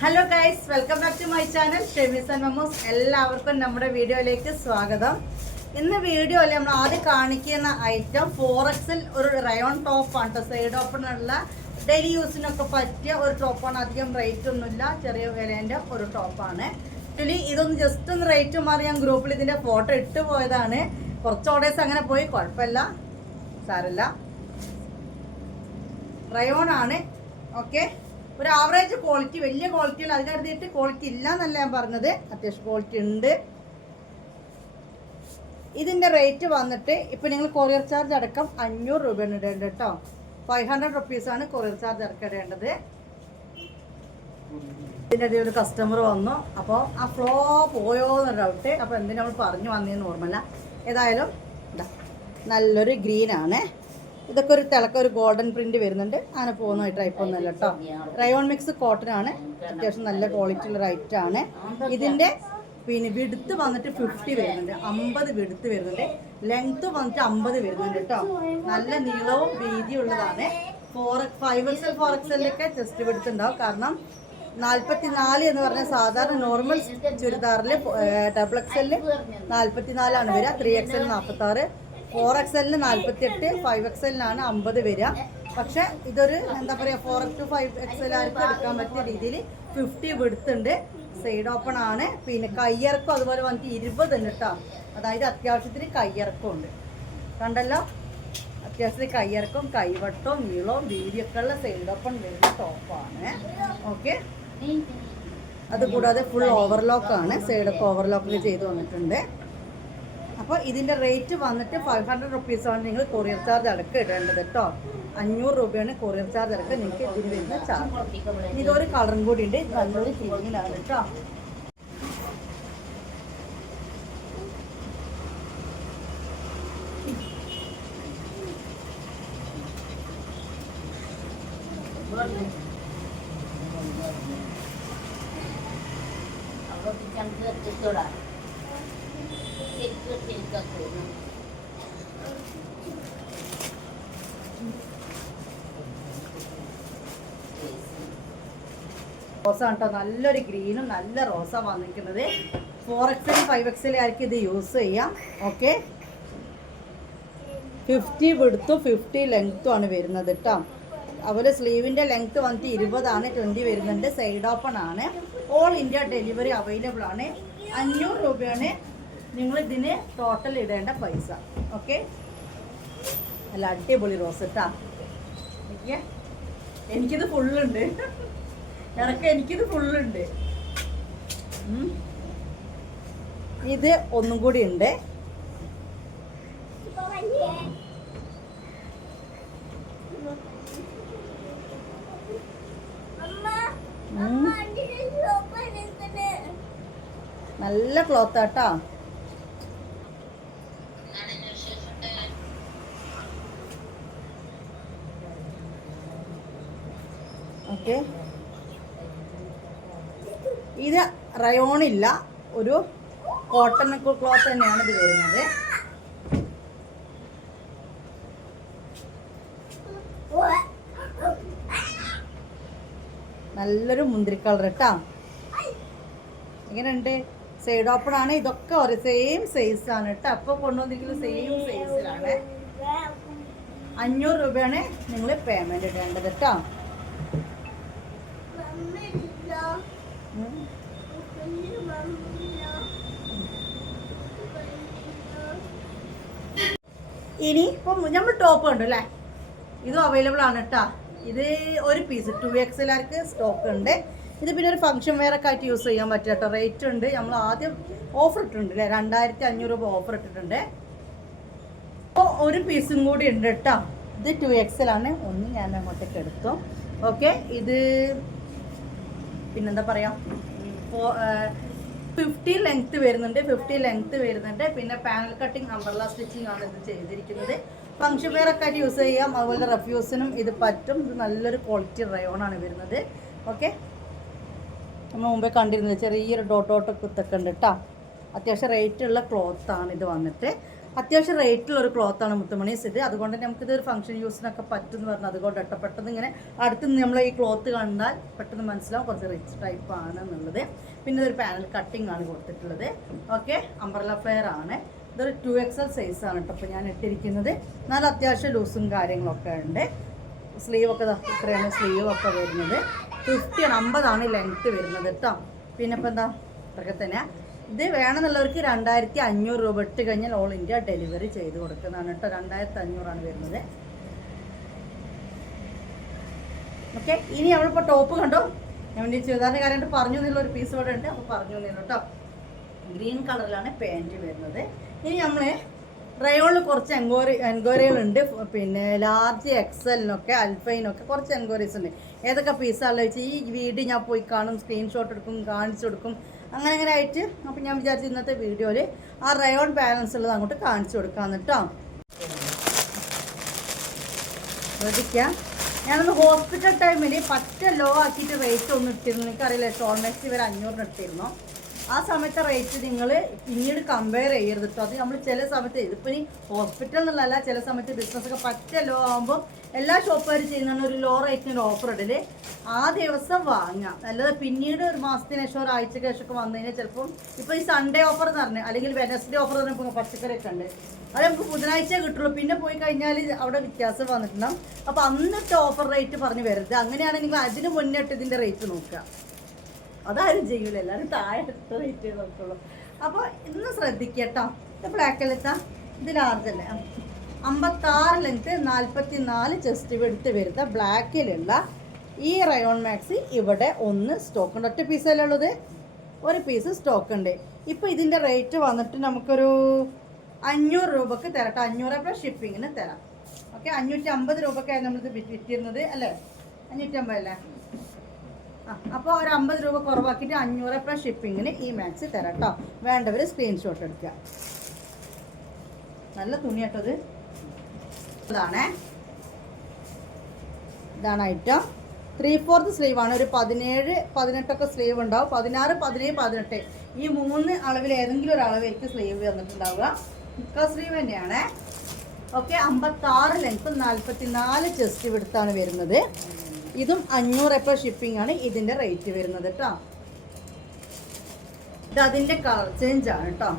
Hello guys welcome back to my channel Shemees and Memmos എല്ലാവർക്കും നമ്മുടെ വീഡിയോയിലേക്ക് സ്വാഗതം. ഇന്ന് വീഡിയോയിൽ നമ്മൾ ആദ്യം കാണിക്കുന്ന ഐറ്റം ഫോറക്സിൽ ഒരു റയോൺ ടോപ്പാണ് കേട്ടോ സൈഡ് ഓപ്പണുള്ള ഡെയിലി യൂസിനൊക്കെ പറ്റിയ ഒരു ടോപ്പാണ് അധികം റേറ്റ് ഒന്നുമില്ല. ചെറിയ വിലേന്റെ ഒരു ടോപ്പാണ് ആക്ച്വലി ഇതൊന്ന് ജസ്റ്റ് ഒന്ന് റേറ്റ് മാറി. ഞാൻ ഗ്രൂപ്പിൽ ഇതിന്റെ ഫോട്ടോ ഇട്ട് പോയതാണ്. കുറച്ച് ഓർഡേഴ്സ് അങ്ങനെ പോയി. കുഴപ്പമില്ല. സാരല്ല റയോൺ ആണ്. ഓക്കെ ഒരു ആവറേജ് ക്വാളിറ്റി വലിയ ക്വാളിറ്റിയിൽ അത് കരുതിയിട്ട് ക്വാളിറ്റി ഇല്ല എന്നല്ല ഞാൻ പറഞ്ഞത്. അത്യാവശ്യം ക്വാളിറ്റി ഉണ്ട്. ഇതിന്റെ റേറ്റ് വന്നിട്ട് ഇപ്പോൾ നിങ്ങൾ കൊറിയർ ചാർജ് അടക്കം അഞ്ഞൂറ് രൂപയാണ് ഇടേണ്ടത് കേട്ടോ. ഫൈവ് ഹൺഡ്രഡ് റുപ്പീസാണ് കൊറിയർ ചാർജ് അടക്കിടേണ്ടത് ഇതിന്റെ ഇടയിൽ ഒരു കസ്റ്റമർ വന്നു. അപ്പോൾ ആ ഫ്ലോ പോയോ എന്നൊരു ഡൗട്ട് അപ്പോൾ എന്തിനാ നമ്മൾ പറഞ്ഞു വന്നതെന്ന് ഓർമ്മല്ല ഏതായാലും നല്ലൊരു ഗ്രീനാണ് ഇതൊക്കെ ഒരു തിളക്ക ഒരു ഗോൾഡൻ പ്രിന്റ് വരുന്നുണ്ട്. അങ്ങനെ പോകുന്ന ടൈപ്പ് ഒന്നുമല്ല കേട്ടോ റയോൺ മിക്സ് കോട്ടൺ ആണ്. അത്യാവശ്യം നല്ല ക്വാളിറ്റി ഉള്ള റൈറ്റ് ആണ്. ഇതിന്റെ പിന്നെ വിടുത്ത് വന്നിട്ട് ഫിഫ്റ്റി വരുന്നുണ്ട്. അമ്പത് വിടുത്ത് വരുന്നുണ്ട്. ലെങ്ത് വന്നിട്ട് അമ്പത് വരുന്നുണ്ട് കേട്ടോ നല്ല നീളവും വീതിയുള്ളതാണ്. ഫോർ ഫൈവ് എക്സൽ ഫോർ എക്സലിലൊക്കെ ചെസ്റ്റ് വിടുത്ത് ഉണ്ടാവും കാരണം നാൽപ്പത്തിനാല് എന്ന് പറഞ്ഞ സാധാരണ നോർമൽ ചുരിദാറിൽ ഡബിൾ എക്സലിൽ നാൽപ്പത്തിനാലാണ് വരിക. ത്രീ എക്സൽ നാൽപ്പത്തി ആറ് ഫോർ എക്സലിന് നാൽപ്പത്തി എട്ട് ഫൈവ് എക്സലിനാണ് അമ്പത് വരിക. പക്ഷെ ഇതൊരു എന്താ പറയുക ഫോർ ടു ഫൈവ് എക്സൽ ആർക്ക് എടുക്കാൻ പറ്റിയ രീതിയിൽ ഫിഫ്റ്റി വിടുത്തുണ്ട് സൈഡ് ഓപ്പൺ ആണ്. പിന്നെ കയ്യിറക്കം അതുപോലെ വന്നിട്ട് ഇരുപത് ഉണ്ട് കേട്ടോ അതായത് അത്യാവശ്യത്തിന് കയ്യിറക്കം ഉണ്ട്. കണ്ടല്ലോ? അത്യാവശ്യത്തിന് കയ്യിറക്കം കൈവട്ടവും നീളവും വീതിയൊക്കെ ഉള്ള സൈഡ് ഓപ്പൺ വരുന്ന ടോപ്പാണ് ഓക്കെ? അതുകൂടാതെ ഫുൾ ഓവർലോക്കാണ് സൈഡൊക്കെ ഓവർലോക്ക് ചെയ്തു വന്നിട്ടുണ്ട്. അപ്പോൾ ഇതിന്റെ റേറ്റ് വന്നിട്ട് ഫൈവ് ഹൺഡ്രഡ് റുപ്പീസാണ് നിങ്ങൾ കൊറിയർ ചാർജ് അടക്കം ഇടേണ്ടത് കേട്ടോ അഞ്ഞൂറ് രൂപയാണ് കൊറിയർ ചാർജ് അടക്കം നിങ്ങൾക്ക് ഇതിന് വരുന്ന ചാർജ് ഇതൊരു കളറും കൂടി ഉണ്ട്. ഇത് നല്ലൊരു ഫീലിങ്ങിലാണ് കേട്ടോ റോസ കേട്ടോ നല്ലൊരു ഗ്രീനും നല്ല റോസ വന്നിരിക്കുന്നത്. ഫോർ എക്സിലും ഫൈവ് എക്സിലും ആയിരിക്കും ഇത് യൂസ് ചെയ്യാം. ഓക്കെ ഫിഫ്റ്റി വിടുത്തും ഫിഫ്റ്റി ലെങ്ത്തും ആണ് വരുന്നത് കേട്ടോ അതുപോലെ സ്ലീവിന്റെ ലെങ്ത്ത് വന്നിട്ട് ഇരുപതാണ് ട്വന്റി വരുന്നുണ്ട്. സൈഡ് ഓപ്പൺ ആണ്. ഓൾ ഇന്ത്യ ഡെലിവറി അവൈലബിൾ ആണ്. അഞ്ഞൂറ് രൂപയാണ് നിങ്ങൾ ഇതിന് ടോട്ടൽ ഇടേണ്ട പൈസ. ഓക്കെ നല്ല അടിപൊളി റോസ് കേട്ടാ എനിക്ക് എനിക്കിത് ഫുള്ളുണ്ട് ഇറക്ക എനിക്കിത് ഫുള്ളുണ്ട്. ഇത് ഒന്നും കൂടി ഉണ്ട്. നല്ല ക്ലോത്ത് ആട്ടാ. ഓക്കെ. ഇത് റയോൺ ഇല്ല ഒരു കോട്ടൺ ക്ലോത്ത് തന്നെയാണ് ഇത് വരുന്നത്. നല്ലൊരു മുന്തിരി കളർ കേട്ടാ. എങ്ങനെയുണ്ട്? സൈഡ് ഓപ്പൺ ആണ്. ഇതൊക്കെ ഒരു സെയിം സൈസ് ആണ് കേട്ടോ. അപ്പൊ കൊണ്ടുവന്നിരിക്കുന്നത് സെയിം സൈസിലാണ് അഞ്ഞൂറ് രൂപയാണ് നിങ്ങൾ പേയ്മെന്റ് ഇടേണ്ടത് കേട്ടോ. ഇനി ഇപ്പം നമ്മൾ ടോപ്പ് ഉണ്ട് അല്ലേ ഇതും അവൈലബിൾ ആണ് കേട്ടോ ഇത് ഒരു പീസ് ടു എക്സലാർക്ക് സ്റ്റോക്ക് ഉണ്ട്. ഇത് പിന്നെ ഒരു ഫംഗ്ഷൻ വെയർ ഒക്കെ ആയിട്ട് യൂസ് ചെയ്യാൻ പറ്റും കേട്ടോ റേറ്റ് ഉണ്ട്. നമ്മൾ ആദ്യം ഓഫർ ഇട്ടിട്ടുണ്ട് അല്ലേ രണ്ടായിരത്തി അഞ്ഞൂറ് രൂപ ഓഫർ ഇട്ടിട്ടുണ്ട്. അപ്പോൾ ഒരു പീസും കൂടി ഉണ്ട് കേട്ടോ ഇത് ടു ആണ്. ഒന്ന് ഞാൻ അങ്ങോട്ടേക്ക് എടുത്തു. ഓക്കെ ഇത് പിന്നെന്താ പറയാ? ഫിഫ്റ്റി ലെങ്ത് വരുന്നുണ്ട് ഫിഫ്റ്റി ലെങ്ത് വരുന്നുണ്ട്. പിന്നെ പാനൽ കട്ടിങ് അംബർല സ്റ്റിച്ചിങ് ആണ് ഇത് ചെയ്തിരിക്കുന്നത്. ഫംഗ്ഷൻ വെയർ ഒക്കെ ആയിട്ട് യൂസ് ചെയ്യാം. അതുപോലെ റെഫ്യൂസിനും ഇത് പറ്റും. ഇത് നല്ലൊരു ക്വാളിറ്റി റയോൺ ആണ് വരുന്നത്. ഓക്കെ നമ്മൾ മുമ്പേ കണ്ടിരുന്നത് ചെറിയൊരു ഡോട്ട് ഡോട്ട് കുത്തൊക്കെ ഉണ്ട് കേട്ടോ അത്യാവശ്യം റേറ്റ് ഉള്ള ക്ലോത്ത് ആണ് ഇത് വന്നിട്ട്. അത്യാവശ്യം റേറ്റുള്ള ഒരു ക്ലോത്ത് ആണ് മുത്തുമണീസ് ഇത് അതുകൊണ്ട് തന്നെ നമുക്കിത് ഒരു ഫംഗ്ഷൻ യൂസിനൊക്കെ പറ്റും എന്ന് പറഞ്ഞാൽ അതുകൊണ്ട് കേട്ടോ പെട്ടെന്ന് ഇങ്ങനെ അടുത്ത് നമ്മൾ ഈ ക്ലോത്ത് കണ്ടാൽ പെട്ടെന്ന് മനസ്സിലാവും കുറച്ച് റിച്ച് ടൈപ്പ് ആണ് എന്നുള്ളത്. പിന്നെ ഇതൊരു പാനൽ കട്ടിംഗ് ആണ് കൊടുത്തിട്ടുള്ളത്. ഓക്കെ അംബ്രല ഫ്ലെയർ ആണ്. ഇതൊരു ടു എക്സൽ സൈസ് ആണ് കേട്ടോ ഞാൻ ഇട്ടിരിക്കുന്നത്. നല്ല അത്യാവശ്യം ലൂസും കാര്യങ്ങളൊക്കെ ഉണ്ട്. സ്ലീവ് ഒക്കെ ഇത്രയാണ് സ്ലീവ് ഒക്കെ വരുന്നത്. ഫിഫ്റ്റി ആണ് അമ്പതാണ് ലെങ്ത്ത് വരുന്നത് കേട്ടോ. പിന്നെ ഇപ്പം എന്താ? ഇതൊക്കെ തന്നെ ഇത് വേണമെന്നുള്ളവർക്ക് രണ്ടായിരത്തി അഞ്ഞൂറ് രൂപ ഇട്ട് കഴിഞ്ഞാൽ ഓൾ ഇന്ത്യ ഡെലിവറി ചെയ്ത് കൊടുക്കുന്നതാണ് കേട്ടോ. രണ്ടായിരത്തി അഞ്ഞൂറാണ് വരുന്നത്. ഓക്കെ ഇനി നമ്മളിപ്പോൾ ടോപ്പ് കണ്ടോ? ഞാൻ ചുരിദാറിന്റെ കാര്യമായിട്ട് പറഞ്ഞു എന്നുള്ള ഒരു പീസ് ഇവിടെ ഉണ്ട്. അപ്പോൾ പറഞ്ഞു തന്നില്ല കേട്ടോ. ഗ്രീൻ കളറിലാണ് പാന്റ് വരുന്നത്. ഇനി നമ്മൾ റയോണിൽ കുറച്ച് എൻക്വയറി എൻക്വയറികളുണ്ട് പിന്നെ ലാർജ് എക്സലിനൊക്കെ അൽഫൈനൊക്കെ കുറച്ച് എൻക്വയറീസ് ഉണ്ട്. ഏതൊക്കെ പീസാണെന്ന് വെച്ചാൽ ഈ വീഡിയോ ഞാൻ പോയി കാണും സ്ക്രീൻഷോട്ട് എടുക്കും കാണിച്ചു കൊടുക്കും. അങ്ങനെ അങ്ങനെ ആയിട്ട് അപ്പം ഞാൻ വിചാരിച്ചു ഇന്നത്തെ വീഡിയോയിൽ ആ റയോൺ ബാലൻസ് ഉള്ളത് അങ്ങോട്ട് കാണിച്ചു കൊടുക്കാമെന്ന് കേട്ടോ ശ്രദ്ധിക്കാം. ഞാനൊന്ന് ഹോസ്പിറ്റൽ ടൈമിൽ പറ്റ ലോ ആക്കിയിട്ട് റേറ്റ് ഒന്നും ഇട്ടിരുന്നു. എനിക്കറിയില്ല ഷോൾമെക്സ് ഇവർ അഞ്ഞൂറിന് ഇട്ടിരുന്നു? ആ സമയത്തെ റേറ്റ് നിങ്ങൾ പിന്നീട് കമ്പയർ ചെയ്യരുത് കേട്ടോ അത് നമ്മൾ ചില സമയത്ത് ഇതിപ്പോൾ ഇനി ഹോസ്പിറ്റൽ എന്നുള്ളതല്ല ചില സമയത്ത് ബിസിനസ്സൊക്കെ പറ്റ ലോ ആകുമ്പോൾ എല്ലാ ഷോപ്പുകാരും ചെയ്യുന്ന ഒരു ലോ റേറ്റിന്റെ ഓഫർ ഇടൽ. ആ ദിവസം വാങ്ങാം. അല്ലാതെ പിന്നീട് ഒരു മാസത്തിന് ശേഷം ഒരാഴ്ചക്ക് ശേഷമൊക്കെ വന്നു കഴിഞ്ഞാൽ ചിലപ്പം ഇപ്പോൾ ഈ സൺഡേ ഓഫർ എന്ന് പറഞ്ഞത് അല്ലെങ്കിൽ വെനസ്ഡേ ഓഫർ എന്ന് പറഞ്ഞാൽ പച്ചക്കറിയൊക്കെ ഉണ്ട്. അത് നമുക്ക് ബുധനാഴ്ച കിട്ടുള്ളൂ. പിന്നെ പോയി കഴിഞ്ഞാൽ അവിടെ വ്യത്യാസം വന്നിട്ടുണ്ടാവും. അപ്പോൾ അന്നത്തെ ഓഫർ റേറ്റ് പറഞ്ഞ് വരരുത്. അങ്ങനെയാണെങ്കിൽ അതിന് മുന്നിട്ട് ഇതിന്റെ റേറ്റ് നോക്കുക. അതാരും ചെയ്യൂല. എല്ലാവരും താഴെ റേറ്റ് നോക്കുള്ളൂ അപ്പോൾ ഇന്ന് ശ്രദ്ധിക്കട്ടോ. ഇത് ബ്ലാക്ക് അല്ലെത്താ ഇത് ലാർജ് അല്ലേ? അമ്പത്താറ് ലെങ്ത്ത് നാൽപ്പത്തി നാല് ചെസ്റ്റ് എടുത്ത് വരുന്ന ബ്ലാക്കിലുള്ള ഈ റയോൺ മാക്സി ഇവിടെ ഒന്ന് സ്റ്റോക്ക് ഉണ്ട്. ഒറ്റ പീസല്ലേ ഉള്ളത്? ഒരു പീസ് സ്റ്റോക്ക് ഉണ്ട്. ഇപ്പോൾ ഇതിന്റെ റേറ്റ് വന്നിട്ട് നമുക്കൊരു അഞ്ഞൂറ് രൂപക്ക് തരട്ടെ അഞ്ഞൂറ് രൂപ ഷിപ്പിങ്ങിന് തരാം. ഓക്കെ അഞ്ഞൂറ്റി അമ്പത് രൂപക്കാണ് നമ്മളിത് വിറ്റിരുന്നത് അല്ലേ? അഞ്ഞൂറ്റി അമ്പത് അല്ലേ ആ അപ്പോൾ ഒരു അമ്പത് രൂപ കുറവാക്കിയിട്ട് അഞ്ഞൂറ് പ്ലസ് ഷിപ്പിങ്ങിന് ഈ മാക്സ് തരാം കേട്ടോ വേണ്ടവർ സ്ക്രീൻഷോട്ട് എടുക്കുക നല്ല തുണി കേട്ടത് ഇത്. ഇതാണേ. ഇതാണ് ഐറ്റം ത്രീ ഫോർത്ത് സ്ലീവാണ് ഒരു പതിനേഴ് പതിനെട്ടൊക്കെ സ്ലീവ് ഉണ്ടാവും. പതിനാറ് പതിനേഴ് പതിനെട്ട്. ഈ മൂന്ന് അളവിൽ ഏതെങ്കിലും ഒരു അളവായിരിക്കും സ്ലീവ് വന്നിട്ടുണ്ടാവുക. മിക്ക സ്ലീവ് തന്നെയാണ്. ഓക്കെ അമ്പത്താറ് ലെങ്ത്ത് നാൽപ്പത്തി നാല് ചെസ്റ്റ് വിടുത്താണ് വരുന്നത്. ഇതും അഞ്ഞൂറ് എപ്പോൾ ഷിപ്പിംഗ് ആണ്. ഇതിന്റെ റേറ്റ് വരുന്നത് കേട്ടോ ഇത് അതിന്റെ കളർ ചേഞ്ച് ആണ് കേട്ടോ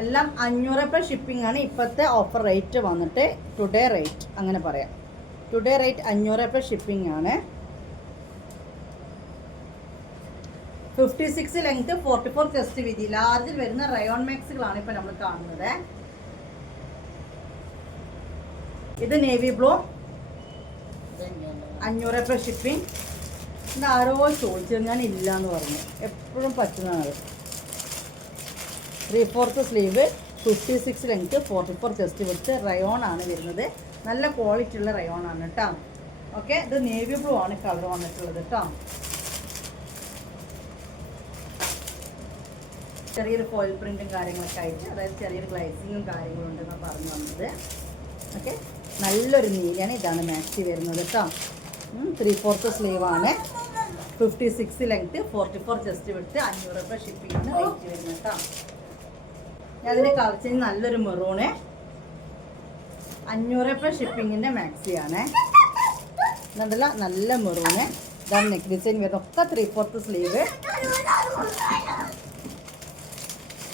എല്ലാം അഞ്ഞൂറ് എപ്പോൾ ഷിപ്പിംഗ് ആണ്. ഇപ്പോഴത്തെ ഓഫർ റേറ്റ് വന്നിട്ട് ടുഡേ റേറ്റ് അങ്ങനെ പറയാം. ടുഡേ റേറ്റ് അഞ്ഞൂറ് എപ്പോൾ ഷിപ്പിംഗ് ആണ്. Fifty six length forty four chest വിധി ലാർജിൽ വരുന്ന റയോൺ മാക്സുകളാണ് ഇപ്പം നമ്മൾ കാണുന്നത്. ഇത് നേവി ബ്ലൂ അഞ്ഞൂറ് രൂപ ഷിപ്പിംഗ് ഇത് ആരോ ചോദിച്ചത് ഞാൻ ഇല്ല എന്ന് പറഞ്ഞു. എപ്പോഴും പറ്റുന്നതാണ് three fourth sleeve fifty six length forty four chest വെച്ച് റയോൺ ആണ് വരുന്നത്. നല്ല ക്വാളിറ്റി ഉള്ള റയോൺ ആണ് കേട്ടോ. ഓക്കെ ഇത് നേവി ബ്ലൂ ആണ് കളർ വന്നിട്ടുള്ളത് കേട്ടോ. ചെറിയൊരു ഫോയിൽ പ്രിന്റും കാര്യങ്ങളൊക്കെ ആയിട്ട് അതായത് ചെറിയൊരു ഗ്ലൈസിങ്ങും കാര്യങ്ങളും ഉണ്ടെന്നാണ് പറഞ്ഞു വന്നത്. ഓക്കെ നല്ലൊരു നീലാണ് ഇതാണ് മാക്സി വരുന്നത് കേട്ടോ. Three fourth സ്ലീവാണ് fifty six length forty four chest വിട്ട് അഞ്ഞൂറ് രൂപ ഷിപ്പിങ്ങിന് റേറ്റ് വരുന്നത് കേട്ടോ. അതിന്റെ കളച്ചിന് നല്ലൊരു മെറൂണ് അഞ്ഞൂറ് രൂപ ഷിപ്പിങ്ങിന്റെ മാക്സിയാണ് എന്നതല്ല നല്ല മെറൂണ് ഇതാണ് നെക്ക് ഡിസൈൻ വരുന്ന ഒക്കെ ത്രീ ഫോർത്ത് സ്ലീവ്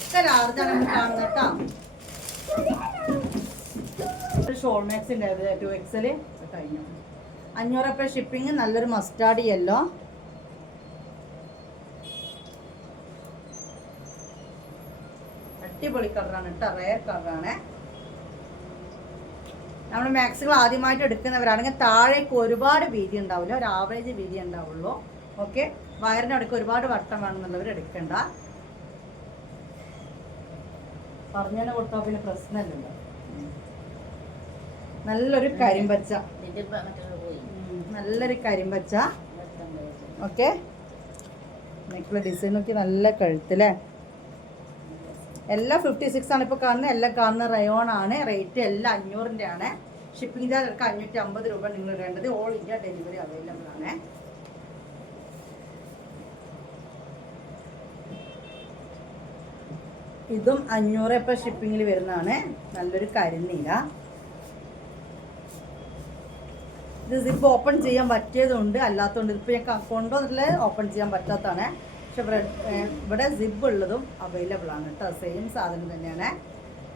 ഒക്കെ ലാർജാണ് നമുക്ക് കാണുന്നത് കേട്ടോ. ഷോൾ മാക്സ് ഉണ്ടായത് ടു എക്സൽ കഴിഞ്ഞു. അഞ്ഞൂറ് റുപ്യ ഷിപ്പിംഗ് നല്ലൊരു മസ്റ്റാർഡ് യെല്ലോ അടിപൊളി കളറാണ് കേട്ടോ റയർ കളറാണ് നമ്മൾ മാക്സുകൾ ആദ്യമായിട്ട് എടുക്കുന്നവരാണെങ്കിൽ താഴേക്ക് ഒരുപാട് വീതി ഉണ്ടാവില്ല ഒരു ആവറേജ് വീതി ഉണ്ടാവുള്ളൂ. ഓക്കെ വയറിനടുക്ക് ഒരുപാട് വട്ടം വേണമെന്നുള്ളവർ എടുക്കണ്ട. പറഞ്ഞു കൊടുത്താൽ പിന്നെ പ്രശ്നമില്ലല്ലോ. നല്ലൊരു കരിമ്പച്ച. നല്ലൊരു കരിമ്പച്ച. ഓക്കെ. നെക്കിലെ ഡിസൈൻ നോക്കി നല്ല കഴുത്തല്ലേ എല്ലാം ഫിഫ്റ്റി സിക്സ് ആണ് ഇപ്പോൾ കാണുന്നത് എല്ലാം കാണുന്ന റയോൺ ആണ്. റേറ്റ് എല്ലാം അഞ്ഞൂറിന്റെ ആണ്. ഷിപ്പിംഗ് ചാർജ് അഞ്ഞൂറ്റി അമ്പത് രൂപ നിങ്ങൾ ഇടേണ്ടത്. ഓൾ ഇന്ത്യ ഡെലിവറി അവൈലബിൾ ആണ്. ഇതും അഞ്ഞൂറ് ഇപ്പം ഷിപ്പിങ്ങിൽ വരുന്നതാണ്. നല്ലൊരു കരിനീല. ഇത് സിപ്പ് ഓപ്പൺ ചെയ്യാൻ പറ്റിയതുണ്ട്. അല്ലാത്തതുകൊണ്ട് ഇപ്പോൾ ഞാൻ കൊണ്ടുവന്നിട്ടില്ല ഓപ്പൺ ചെയ്യാൻ പറ്റാത്തതാണ്. പക്ഷെ ഇവിടെ സിബ് ഉള്ളതും അവൈലബിൾ ആണ് കേട്ടോ. സെയിം സാധനം തന്നെയാണ്.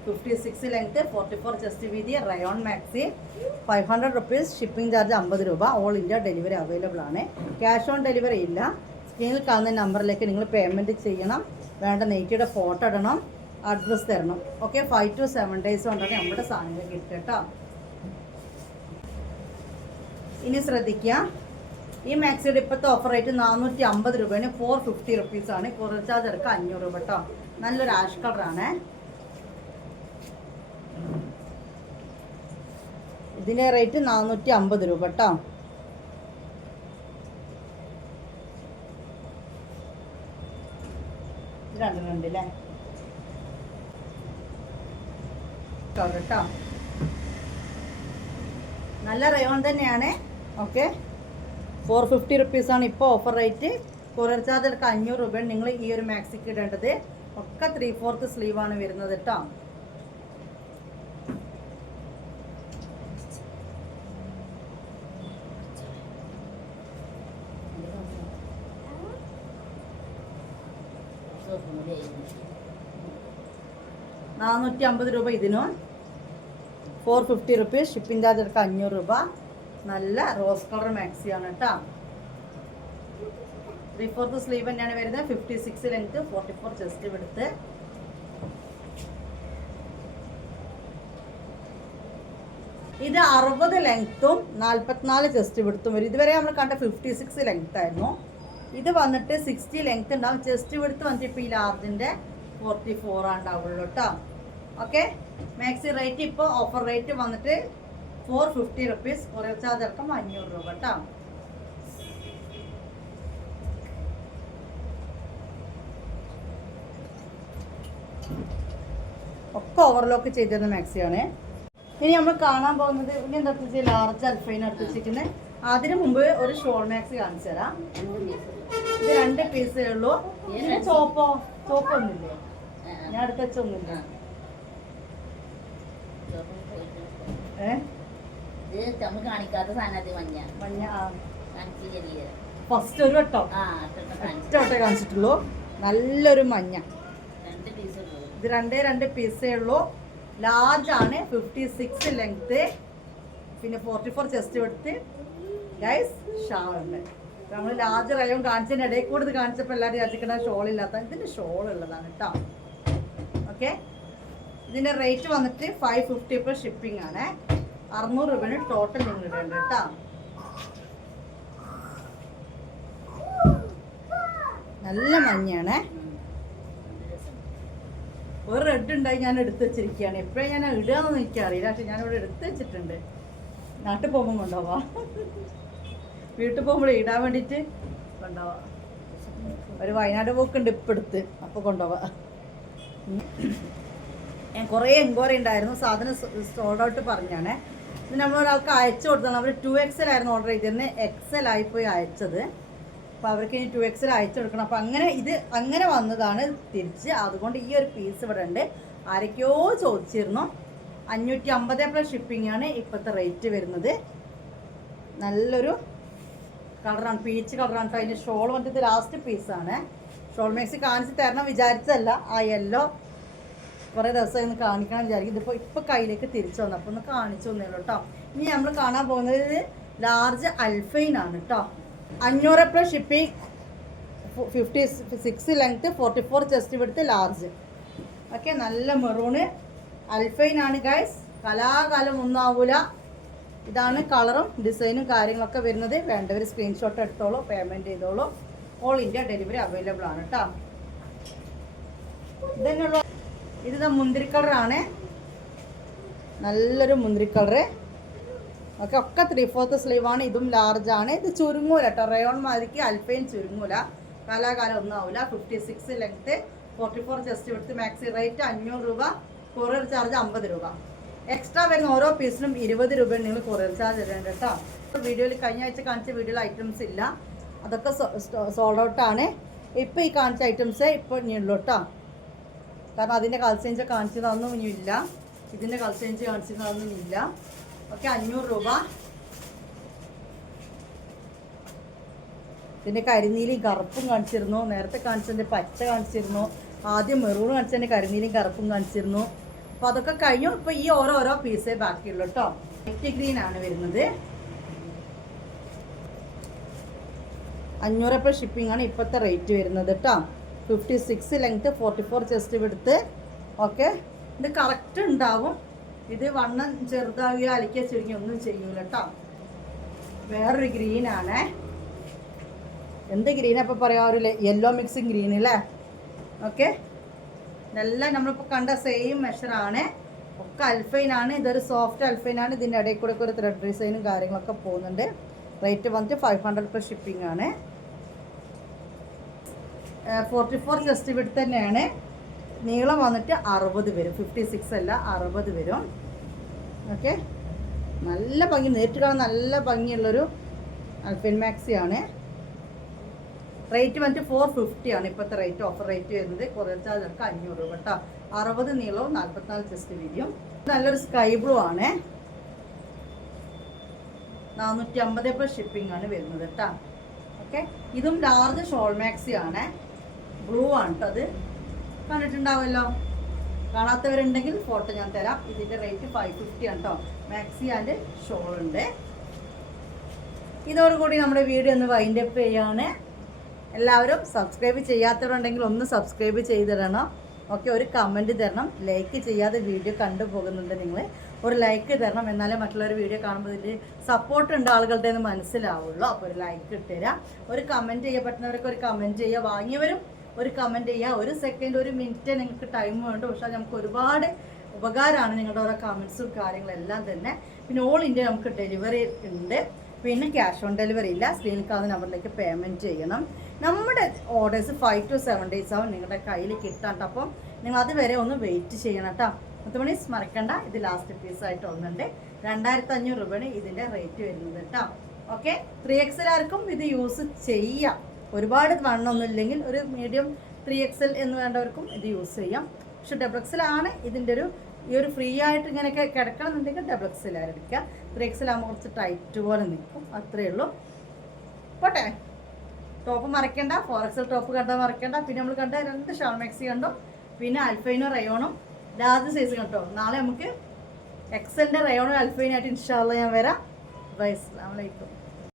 Fifty six length forty four chest വീതി rayon maxi five hundred rupees shipping charge അമ്പത് രൂപ. ഓൾ ഇന്ത്യ ഡെലിവറി അവൈലബിൾ ആണ്. ക്യാഷ് ഓൺ ഡെലിവറി ഇല്ല. സ്ക്രീനിൽ കാണുന്ന നമ്പറിലേക്ക് നിങ്ങൾ പേയ്മെന്റ് ചെയ്യണം. വേണ്ട നെയ്റ്റിയുടെ ഫോട്ടോ ഇടണം. അഡ്രസ്സ് തരണം. Okay five to seven days കൊണ്ടാണ് നമ്മുടെ സാധനങ്ങൾ കിട്ടുക കേട്ടോ. ഇനി ശ്രദ്ധിക്കുക. ഈ മാക്സിയുടെ ഇപ്പോഴത്തെ ഓഫർ റേറ്റ് നാനൂറ്റി അമ്പത് രൂപയാണ് ഫോർ ഫിഫ്റ്റി റുപ്പീസ് ആണ്. കുറച്ച് ചാർജ് എടുക്കുക അഞ്ഞൂറ് രൂപ കേട്ടോ നല്ലൊരു ആഷ് കളറാണ് ഇതിന്റെ റേറ്റ് നാനൂറ്റി അമ്പത് രൂപ കേട്ടോ അല്ലേ കേട്ടോ നല്ല റയോൺ തന്നെയാണ്. ഓക്കെ? ഫോർ ഫിഫ്റ്റി റുപ്പീസാണ് ഇപ്പോൾ ഓഫർ റേറ്റ് കൊറിയർ ചാർജ് എടുക്കുക അഞ്ഞൂറ് രൂപയാണ്. നിങ്ങൾ ഈ ഒരു മാക്സിക്ക് ഇടേണ്ടത്. ഒക്കെ ത്രീ ഫോർത്ത് സ്ലീവാണ് വരുന്നത് കേട്ടോ നാനൂറ്റി അമ്പത് രൂപ ഇതിനും. Four fifty rupees shipping charge എടുക്കുക അഞ്ഞൂറ് രൂപ. നല്ല റോസ് കളർ മാക്സിയാണ് കേട്ടോ ത്രീ ഫോർത്ത് സ്ലീവ് തന്നെയാണ് വരുന്നത്. Fifty six length forty four chest എടുത്ത് ഇത് അറുപത് ലെങ്ത്തും നാൽപ്പത്തിനാല് ചെസ്റ്റ് വിടുത്തും വരും. ഇതുവരെ നമ്മൾ കണ്ട ഫിഫ്റ്റി സിക്സ് ലെങ്ത് ആയിരുന്നു. ഇത് വന്നിട്ട് സിക്സ്റ്റി ലെങ്ത് ഉണ്ടാവും. ചെസ്റ്റ് വിടുത്ത് വന്നിട്ട് ഇപ്പോൾ ഈ ലാർജിന്റെ ഫോർട്ടി ഫോർ ആണ് ഉണ്ടാവുള്ളൂ കേട്ടോ ഓക്കെ മാക്സി റേറ്റ് ഇപ്പോൾ ഓഫർ റേറ്റ് വന്നിട്ട് ഫോർ ഫിഫ്റ്റി റുപ്പീസ് കുറച്ച് ചാർജ് അഞ്ഞൂറ് രൂപ കേട്ടോ. ഒക്കെ ഓവർലോക്ക് ചെയ്തിരുന്ന മാക്സിയാണ്. ഇനി നമ്മൾ കാണാൻ പോകുന്നത് ഇനി എന്താ ലാർജ് അൽഫൈൻ അടുത്ത് വെച്ചിരിക്കുന്നത് അതിന് മുമ്പ് ഒരു ഷോൾ മാക്സ് കാണിച്ചു തരാം. ഇത് രണ്ട് പീസേ ഉള്ളൂ. ചോപ്പോ ചോപ്പൊന്നുമില്ലേ ഞാൻ അടുത്ത് വെച്ചൊന്നുമില്ല? ഏ? ഇത് നമ്മൾ കാണിക്കാത്ത സാധനത്തിൽ മഞ്ഞ. മഞ്ഞ ഫസ്റ്റ് ഒരു വട്ടം. വട്ടേ കാണിച്ചിട്ടുള്ളൂ. നല്ലൊരു മഞ്ഞ. രണ്ട് പീസ് ഇത് രണ്ടേ രണ്ട് പീസേ ഉള്ളൂ. ലാർജ് ആണ് ഫിഫ്റ്റി സിക്സ് ലെങ്ത് പിന്നെ ഫോർട്ടി ഫോർ ചെസ്റ്റ് എടുത്ത് ഗൈസ് ഷാൾ ഉണ്ട് നമ്മൾ ലാർജ് റയോൺ കാണിച്ചതിന് ഇടയിൽ കൂടെ ഇത് കാണിച്ചപ്പോൾ എല്ലാവരും വിചാരിക്കണ ഷോൾ ഇല്ലാത്ത ഇതിന് ഷോൾ ഉള്ളതാണ് കേട്ടോ ഓക്കെ ഇതിന്റെ റേറ്റ് വന്നിട്ട് ഫൈവ് ഫിഫ്റ്റി ഇപ്പോൾ ഷിപ്പിംഗ് ആണ്. അറുന്നൂറ് രൂപയാണ് ടോട്ടൽ നിങ്ങൾ ഇടേണ്ടത് കേട്ടോ. നല്ല രസം. ഒരു റെഡ് ഉണ്ടായി ഞാൻ എടുത്ത് വെച്ചിരിക്കുകയാണ്. എപ്പോഴും ഞാൻ ഇടുകയെന്നൊന്നും എനിക്കറിയില്ല. പക്ഷെ ഞാനിവിടെ എടുത്ത് വെച്ചിട്ടുണ്ട്. നാട്ടിൽ പോകുമ്പോൾ കൊണ്ടുപോവാം. വീട്ടിൽ പോകുമ്പോൾ ഇടാൻ വേണ്ടിയിട്ട് കൊണ്ടുപോവാം. ഒരു വയനാട് പോക്കുണ്ട് ഇപ്പം എടുത്ത്. അപ്പോൾ കൊണ്ടുപോവാം. ഞാൻ കുറേ എൻക്വയറി ഉണ്ടായിരുന്നു. സാധനം സോൾഡ് ഔട്ട് പറഞ്ഞാണ്. ഇത് നമ്മൾ ഒരാൾക്ക് അയച്ചു കൊടുത്തതാണ് അവർ ടു എക്സൽ ആയിരുന്നു ഓർഡർ ചെയ്തിരുന്നത് एक्सेल ആയി പോയി അയച്ചത്. അപ്പോൾ അവർക്ക് ഇനി ടു എക്സിൽ അയച്ചു കൊടുക്കണം. അപ്പോൾ അങ്ങനെ ഇത് അങ്ങനെ വന്നതാണ് തിരിച്ച്. അതുകൊണ്ട് ഈ ഒരു പീസ് ഇവിടെ ഉണ്ട്. ആരൊക്കെയോ ചോദിച്ചിരുന്നു. അഞ്ഞൂറ്റി അമ്പത് പ്ലസ് ഷിപ്പിംഗ് ആണ് ഇപ്പോഴത്തെ റേറ്റ് വരുന്നത്. നല്ലൊരു കളറാണ് പീച്ച് കളറാണ് കേട്ടോ അതിന്റെ ഷോൾ വന്നിട്ട് ലാസ്റ്റ് പീസാണ് ഷോൾ മേക്സ് കാണിച്ച് തരണം വിചാരിച്ചതല്ല. ആ യെല്ലോ കുറേ ദിവസം ഇന്ന് കാണിക്കണം വിചാരിക്കും ഇതിപ്പോൾ ഇപ്പോൾ കയ്യിലേക്ക് തിരിച്ചു വന്നു. അപ്പോൾ ഒന്ന് കാണിച്ചു തന്നേ കേട്ടോ ഇനി നമ്മൾ കാണാൻ പോകുന്നത് ലാർജ് അൽഫൈൻ ആണ് കേട്ടോ അഞ്ഞൂറ് plus shipping fifty six length forty four chest വിടുത്ത് ലാർജ് ഓക്കെ നല്ല മെറൂണ് ആണ് ഗൈസ് കലാകാലം ഒന്നാവൂല. ഇതാണ് കളറും ഡിസൈനും കാര്യങ്ങളൊക്കെ വരുന്നത്. വേണ്ടവർ സ്ക്രീൻഷോട്ട് എടുത്തോളൂ പേയ്മെന്റ് ചെയ്തോളൂ. ഓൾ ഇന്ത്യ ഡെലിവറി അവൈലബിൾ ആണ് കേട്ടോ ഇതന്നെയുള്ള ഇത് മുന്തിരി കളറാണ്. നല്ലൊരു മുന്തിരി കളറ്. ഓക്കെ ഒക്കെ ത്രീ ഫോർത്ത് സ്ലീവാണ് ഇതും ലാർജ് ആണ്. ഇത് ചുരുങ്ങൂല കേട്ടോ റയോൺ മാതിരിക്ക് അൽഫൈൻ ചുരുങ്ങൂല. കാലാകാലം ഒന്നും ആവില്ല fifty six length forty four chest എടുത്ത് മാക്സി റേറ്റ് അഞ്ഞൂറ് രൂപ കൊറിയർ ചാർജ് അമ്പത് രൂപ. എക്സ്ട്രാ വരുന്ന ഓരോ പീസിനും ഇരുപത് രൂപ നിങ്ങൾ കൊറിയർ ചാർജ് തരേണ്ട കേട്ടോ വീഡിയോയിൽ കഴിഞ്ഞ ആഴ്ച കാണിച്ച വീഡിയോയിൽ ഐറ്റംസ് ഇല്ല. അതൊക്കെ സോൾഡ് ഔട്ടാണ് ഇപ്പോൾ ഈ കാണിച്ച ഐറ്റംസ് ഇപ്പോൾ ഇനിയുള്ളൂ കേട്ടോ കാരണം അതിന്റെ കളർ ചേഞ്ച് കാണിച്ചതൊന്നും ഇനിയില്ല ഇതിന്റെ കളർ ചേഞ്ച് കാണിച്ചതൊന്നും ഇല്ല ഓക്കെ അഞ്ഞൂറ് രൂപ. ഇതിന്റെ കരിനീലി കറുപ്പും കാണിച്ചിരുന്നു. നേരത്തെ കാണിച്ചതിന്റെ പച്ച കാണിച്ചിരുന്നു. ആദ്യം മെറൂൺ കാണിച്ചതിന്റെ കരിനീലിയും കറുപ്പും കാണിച്ചിരുന്നു. അപ്പോൾ അതൊക്കെ കഴിഞ്ഞു. ഇപ്പോൾ ഈ ഓരോരോ പീസേ ബാക്കിയുള്ളൂ കേട്ടോ. നെറ്റ് ഗ്രീൻ ആണ് വരുന്നത്. അഞ്ഞൂറ് പ്ലസ് ഷിപ്പിംഗ് ആണ് ഇപ്പോഴത്തെ റേറ്റ് വരുന്നത് കേട്ടോ. Fifty six length forty four chest എടുത്ത് ഓക്കെ ഇത് കറക്റ്റ് ഉണ്ടാവും. ഇത് വണ്ണം ചെറുതാവുകയോ അലിക്കുക ചുരുങ്ങി ഒന്നും ചെയ്യൂല കേട്ടോ വേറൊരു ഗ്രീനാണേ എന്ത് ഗ്രീൻ അപ്പോൾ പറയാ? ഒരു യെല്ലോ മിക്സിങ് ഗ്രീൻ അല്ലേ ഓക്കെ ഇതെല്ലാം നമ്മളിപ്പോൾ കണ്ട സെയിം മെഷറാണ് ഒക്കെ അൽഫൈനാണ് ഇതൊരു സോഫ്റ്റ് അൽഫൈനാണ് ഇതിന്റെ ഇടയിൽ കൂടെ ഒരു ത്രെഡ് ഡിസൈനും കാര്യങ്ങളൊക്കെ പോകുന്നുണ്ട്. റേറ്റ് വന്നിട്ട് ഫൈവ് ഹൺഡ്രഡ് പ്ലസ് ഷിപ്പിംഗ് ആണ്. ഫോർട്ടി ഫോർ ജസ്റ്റ് വിട്ട് തന്നെയാണ്. നീളം വന്നിട്ട് അറുപത് വരും. ഫിഫ്റ്റി സിക്സ് അല്ല അറുപത് വരും. ഓക്കെ നല്ല ഭംഗി നേരിട്ട് കാണാൻ നല്ല ഭംഗിയുള്ളൊരു അൽഫിൻ മാക്സി ആണ്. റേറ്റ് വന്നിട്ട് ഫോർ ഫിഫ്റ്റി ആണ് ഇപ്പോഴത്തെ റേറ്റ് ഓഫർ റേറ്റ് വരുന്നത്. കുറച്ചാൽ നമുക്ക് അഞ്ഞൂറ് രൂപ കേട്ടോ. അറുപത് നീളവും നാൽപ്പത്തിനാല് ചെസ്റ്റ് വീതിയും. നല്ലൊരു സ്കൈ ബ്ലൂ ആണ്. നാനൂറ്റി അമ്പത് പ്ലസ് ഷിപ്പിംഗ് ആണ് വരുന്നത് കേട്ടോ. ഓക്കെ ഇതും ലാർജ് ഷോൾ മാക്സി ആണ്. ബ്ലൂ ആണ് അത് കണ്ടിട്ടുണ്ടാവുമല്ലോ? കാണാത്തവരുണ്ടെങ്കിൽ ഫോട്ടോ ഞാൻ തരാം. ഇതിന്റെ റേറ്റ് ഫൈവ് ഫിഫ്റ്റി ആണ് കേട്ടോ മാക്സി ആൻഡ് ഷോൾ ഉണ്ട്. ഇതോടുകൂടി നമ്മുടെ വീഡിയോ ഒന്ന് വൈൻഡ് അപ്പ് ചെയ്യാണ്. എല്ലാവരും സബ്സ്ക്രൈബ് ചെയ്യാത്തവരുണ്ടെങ്കിൽ ഒന്ന് സബ്സ്ക്രൈബ് ചെയ്തിടണം. ഓക്കെ ഒരു കമന്റ് തരണം. ലൈക്ക് ചെയ്യാതെ വീഡിയോ കണ്ടുപോകുന്നുണ്ട് നിങ്ങൾ ഒരു ലൈക്ക് തരണം. എന്നാലേ മറ്റുള്ളവർ വീഡിയോ കാണുമ്പോൾ ഇതിൽ സപ്പോർട്ട് ഉണ്ട് ആളുകളുടെ മനസ്സിലാവുള്ളൂ. അപ്പോൾ ഒരു ലൈക്ക് ഇട്ടുതരാം ഒരു കമന്റ് ചെയ്യപ്പെട്ടവർക്ക് ഒരു കമന്റ് ചെയ്യുക വാങ്ങിയവരും ഒരു കമന്റ് ചെയ്യുക ഒരു സെക്കൻഡ് ഒരു മിനിറ്റ് നിങ്ങൾക്ക് ടൈം വേണ്ട. പക്ഷേ നമുക്ക് ഒരുപാട് ഉപകാരമാണ് നിങ്ങളുടെ ഓരോ കമൻസും കാര്യങ്ങളെല്ലാം തന്നെ. പിന്നെ ഓൾ ഇന്ത്യ നമുക്ക് ഡെലിവറി ഉണ്ട്. പിന്നെ ക്യാഷ് ഓൺ ഡെലിവറി ഇല്ല. സ്ക്രീനിൽ കാണുന്ന നമ്പറിലേക്ക് പേയ്മെന്റ് ചെയ്യണം. നമ്മുടെ orders five to seven days ആവും നിങ്ങളുടെ കയ്യിൽ കിട്ടാൻ. ട്ടോ. അപ്പം നിങ്ങൾ അതുവരെ ഒന്ന് വെയിറ്റ് ചെയ്യണം കേട്ടോ. പത്ത് മണി മറക്കണ്ട. ഇത് ലാസ്റ്റ് പീസായിട്ട് ഒന്നുണ്ട് രണ്ടായിരത്തി അഞ്ഞൂറ് രൂപയാണ് ഇതിന്റെ റേറ്റ് വരുന്നത് കേട്ടോ. ഓക്കെ ത്രീ എക്സിലാർക്കും ഇത് യൂസ് ചെയ്യാം. ഒരുപാട് വണ്ണമൊന്നും ഇല്ലെങ്കിൽ ഒരു മീഡിയം ത്രീ എക്സൽ എന്ന് വേണ്ടവർക്കും ഇത് യൂസ് ചെയ്യാം. പക്ഷെ ഡബിൾ എക്സലാണ് ഇതിന്റെ ഒരു ഈ ഒരു ഫ്രീ ആയിട്ട് ഇങ്ങനെയൊക്കെ കിടക്കണം എന്നുണ്ടെങ്കിൽ ഡബിൾ എക്സൽ എടുക്കുക ത്രീ എക്സലാകുമ്പോൾ കുറച്ച് ടൈറ്റ് പോലെ നിൽക്കും. അത്രയേ ഉള്ളൂ. പോട്ടെ. ടോപ്പ് മറക്കണ്ട ഫോർ എക്സൽ ടോപ്പ് കണ്ടാൽ മറക്കണ്ട പിന്നെ നമ്മൾ കണ്ട രണ്ട് ഷാൾമാക്സി കണ്ടു. പിന്നെ അൽഫൈനോ റയോണും ലാർജ് സൈസ് കണ്ടോ? നാളെ നമുക്ക് എക്സലിന്റെ റയോണും അൽഫൈനായിട്ട് ഇൻഷാല്ല ഞാൻ വരാം. ബൈ അസ്സാം വലൈക്കും